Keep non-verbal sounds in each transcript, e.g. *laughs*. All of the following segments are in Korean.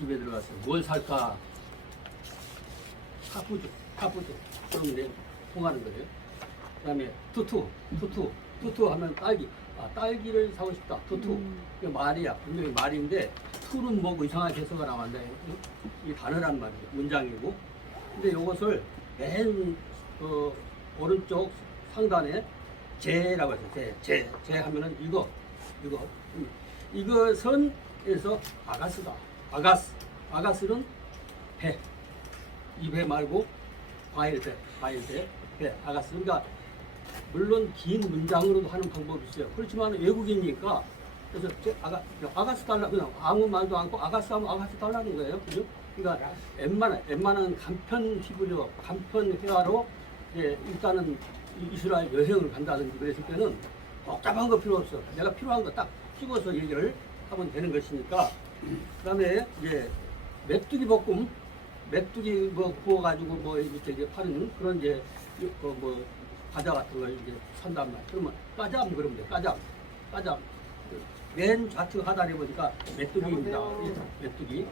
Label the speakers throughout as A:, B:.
A: 물어봤어요. 뭘 살까? 타푸주, 타푸주. 그럼 이제 통하는 거예요. 그 다음에 투투, 투투, 투투 하면 딸기. 아, 딸기를 사고 싶다. 투투.
B: 음.
A: 이거 말이야. 분명히 말인데, 투는 뭐고 하면 안 돼. 이 단어란 말이에요. 문장이고. 근데 이것을 맨, 어, 오른쪽 상단에 제라고 해서 제, 제, 제 하면은 이거, 이거. 음. 이것은 그래서 아가스다. 아가스. 아가스는 배. 이 배 말고 과일 배, 과일 배, 배. 아가스. 그러니까 물론 긴 문장으로도 하는 방법이 있어요. 그렇지만 외국이니까 그래서 제 아가, 아가스 달라 그냥 아무 말도 않고 아가스 하면 아가스 달라는 거예요. 그죠? 그러니까 웬만한, 웬만한 간편 피부로 간편 회화로 이제 일단은 이- 이스라엘 여행을 간다든지 그랬을 때는 복잡한 거 필요 없어. 내가 필요한 거 딱 찍어서 얘기를 하면 되는 것이니까. 그다음에 이제 메뚜기 볶음, 메뚜기 뭐 구워가지고 뭐 이렇게 이제 파는 그런 이제 그뭐 과자 같은 걸 이제 산단 말이야. 그러면 까잠 그러면 돼. 까잠, 까잠. 맨 좌측 하단에 보니까 메뚜기입니다. 예, 메뚜기.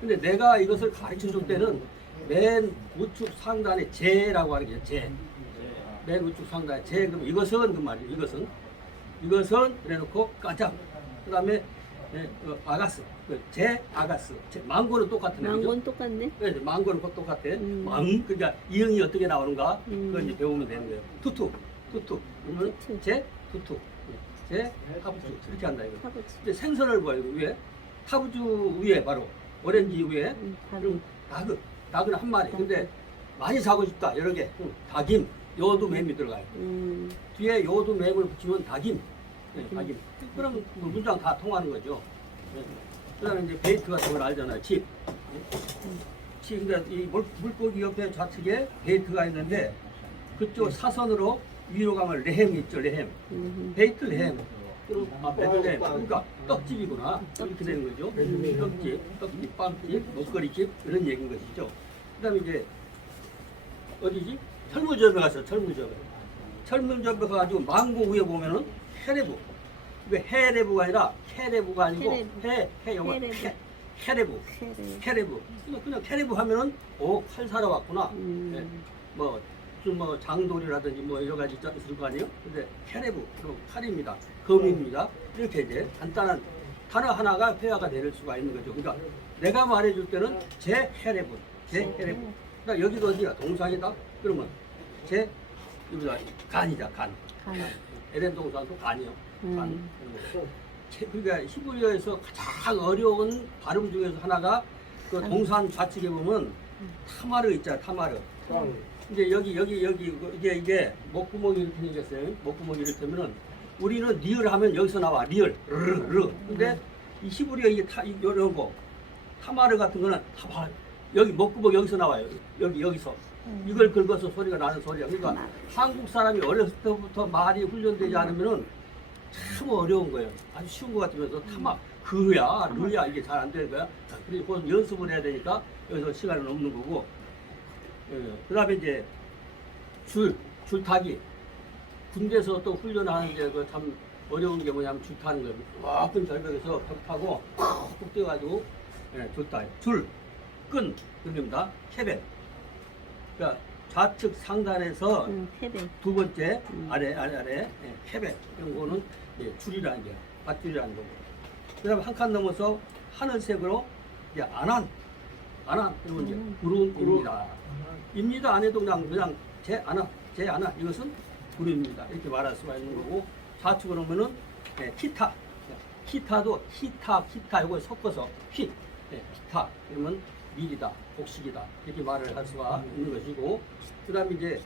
A: 근데 내가 이것을 가르쳐 줄 때는 맨 우측 상단에 제라고 하는 게 제. 맨 우측 상단에 제 그럼 이것은 그 말이에요. 이것은 이것은 그래놓고 까잠. 그다음에 예, 그 아가스. 그 제 아가스. 제, 망고는 똑같은.
B: 망고는 똑같네.
A: 네, 망고는 그 똑같아.
B: 음.
A: 망, 그러니까 이응이 어떻게 나오는가?
B: 음.
A: 그걸 이제 배우면 되는 거예요. 투투, 투투. 그러면
B: 투투.
A: 제, 투투. 제, 타부주. 이렇게 한다 이거.
B: 타보지.
A: 근데 생선을 봐요, 위에. 타부주 위에 바로. 오렌지 위에.
B: 음,
A: 그럼
B: 닭.
A: 닭은, 닭은 한 마리. 근데 많이 사고 싶다, 여러 개. 응, 닭임, 요두 맴이 들어가요.
B: 음,
A: 뒤에 요두 맴을 붙이면 닭임. 네, 닭임. 그럼 뭐 문장 다 통하는 거죠. 네. 그 다음에 이제 베이트 같은 걸 알잖아요. 칩. 칩, 그러니까 이 물, 물고기 옆에 좌측에 베이트가 있는데 그쪽 사선으로 위로 가면 레햄이 있죠, 레햄.
B: 음,
A: 베이트 레햄. 그리고 아, 베이트 레햄. 그러니까 떡집이구나. 이렇게 되는 거죠. 떡집, 떡집, 빵집, 먹거리집 이런 얘기인 것이죠. 그 다음에 이제 어디지? 철물점에 가서 철물점에. 철물점에 가가지고 망고 위에 보면은 헤레부. 이게 헤레부가 아니라 헤레부가 아니고.
B: 헤,
A: 헤, 영어
B: 헤레부.
A: 헤, 헤레부.
B: 캐레.
A: 헤레부. 그냥, 그냥 헤레부 하면은 오, 칼 사러 왔구나.
B: 음.
A: 네. 뭐, 무슨 뭐 장돌이라든지 뭐 여러 가지 있- 있을 거 아니에요? 근데 헤레부, 그럼 칼입니다. 검입니다. 이렇게 이제 간단한 단어 하나가 회화가 될 수가 있는 거죠. 그러니까 내가 말해줄 때는 제 헤레부, 제 헤레부. 그러니까 여기도 어디야? 동상이다? 그러면 제, 여기다 간이자, 간.
B: 간.
A: 에덴 동산도 간이요. 간.
B: 음.
A: 그러니까 히브리어에서 가장 어려운 발음 중에서 하나가 그 동산 좌측에 보면 타마르 있잖아, 타마르. 이제 여기 여기 여기 이게 이게 목구멍이 이렇게 생겼어요. 목구멍이 이렇게 되면은 우리는 리을 하면 여기서 나와 리을 르르. 근데 이 히브리어 이게 타 이- 이런 거 타마르 같은 거는 타마 여기 목구멍 여기서 나와요. 여기 여기서 이걸 긁어서 소리가 나는 소리야. 그러니까
B: 타마르.
A: 한국 사람이 어렸을 때부터 말이 훈련되지 않으면은 참 어려운 거예요. 아주 쉬운 것 같으면서 타마 그야 르야 이게 잘 안 되는 거야. 그리고 연습을 해야 되니까 여기서 시간은 없는 거고. 그 다음에 이제 줄, 줄 타기. 군대에서 또 훈련하는데 그참 어려운 게 뭐냐면 줄 타는 거예요. 높은 절벽에서 벽 타고 쭉 뛰어가지고 예, 줄 타. 줄, 끈, 그럽니다. 캐벨. 그러니까 좌측 상단에서
B: 음, 캐베.
A: 두 번째
B: 음.
A: 아래 아래 아래 예, 캐벨 이런 거는 예, 줄이라는 게 밧줄이라는 거고. 그다음에 한 칸 넘어서 하늘색으로 이제 안한 안한 그러면 이제
B: 음.
A: 구름입니다. 입니다 안 해도 그냥 그냥 제 안한 제 안한 이것은 구름입니다. 이렇게 말할 수가 있는 거고 좌측으로 오면은 예, 키타 키타도 히타 키타 이거 섞어서 휘 예, 기타 그러면 밀이다 복식이다 이렇게 말을 할 수가 있는 것이고 그다음에 이제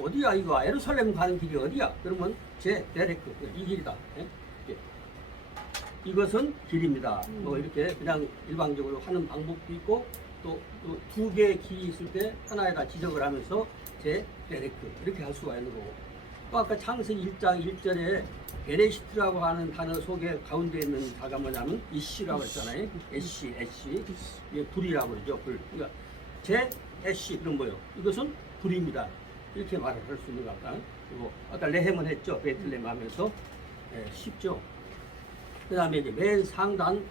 A: 어디야 이거 에루살렘 가는 길이 어디야? 그러면 제 데레크 이 길이다. 예? 예. 이것은 길입니다. 뭐 이렇게 그냥 일방적으로 하는 방법도 있고 또 두 개의 길이 있을 때 하나에다 지적을 하면서 제 데레크 이렇게 할 수가 있는 거고 또 아까 창세기 1장 1절에 베레시트라고 하는 단어 속에 가운데 있는 자가 뭐냐면 이씨라고 했잖아요. 애씨, 애씨. 이게 불이라고 그러죠. 불. 그러니까 제 애씨 그런 거요. 이것은 불입니다. 이렇게 말을 할 수 있는 것 같다. 그리고 아까 레헴은 했죠. 베틀레헴 하면서 예, 쉽죠. 그 다음에 이제 맨 상단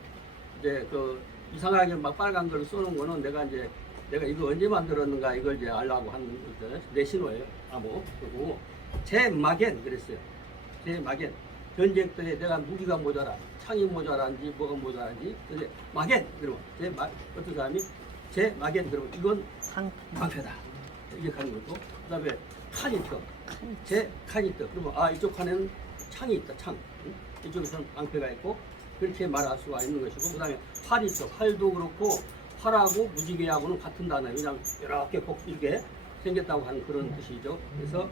A: 이제 그 이상하게 막 빨간 걸 써놓은 거는 내가 이제 내가 이거 언제 만들었는가 이걸 이제 알라고 하는 거내 신호예요. 아뭐 그리고 제 막엔 그랬어요. 제 막엔. 전쟁 때 내가 무기가 모자라. 창이 모자란지 뭐가 모자란지. 근데 막엔 그러면 제 막, 어떤 사람이 제 막엔 그러면 이건
B: 방패.
A: 방패다. 이렇게 하는 거고. 그 다음에 칸이 있어 제 칸이 있다. 그러면 아 이쪽 칸에는 창이 있다. 창. 응? 이쪽에서는 방패가 있고 그렇게 말할 수가 있는 것이고 그 다음에 활이 있어 활도 그렇고 활하고 무지개하고는 같은 단어예요. 그냥 이렇게 꼭 이렇게 생겼다고 하는 그런 뜻이죠. 그래서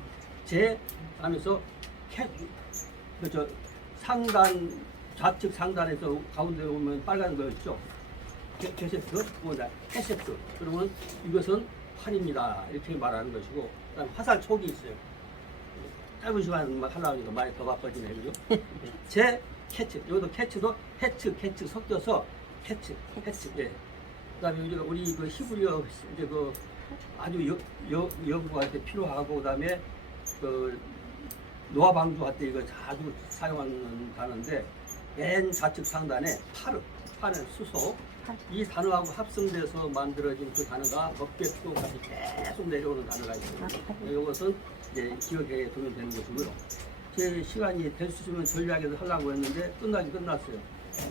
A: 제 하면서 캐 그저 상단 좌측 상단에서 가운데 보면 빨간 거 있죠 개- 개세트, 뭐다 해세트. 그러면 이것은 활입니다. 이렇게 말하는 것이고, 그다음 화살 촉이 있어요. 짧은 시간만 하려고 하니까 말이 더 바빠지네, 그죠? *laughs* 제 캐치, 여기도 캐치도 해츠, 캐치 섞여서 캐치, 해치, 예. 그다음에 우리가 우리 그 히브리어 이제 그 아주 여, 여, 때 필요하고 그다음에 그 노아 방주할 때 이거 자주 사용하는 단어인데 맨 좌측 상단에 파르, 파는 수소, 이 단어하고 합성돼서 만들어진 그 단어가 법계표까지 계속 내려오는 단어가 있어요. 이것은 이제 기억에 두면 되는 것이고요. 제 시간이 될 수 있으면 전략에서 하려고 했는데 끝나긴 끝났어요.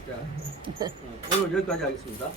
A: 자, *laughs* 어, 오늘 여기까지 하겠습니다.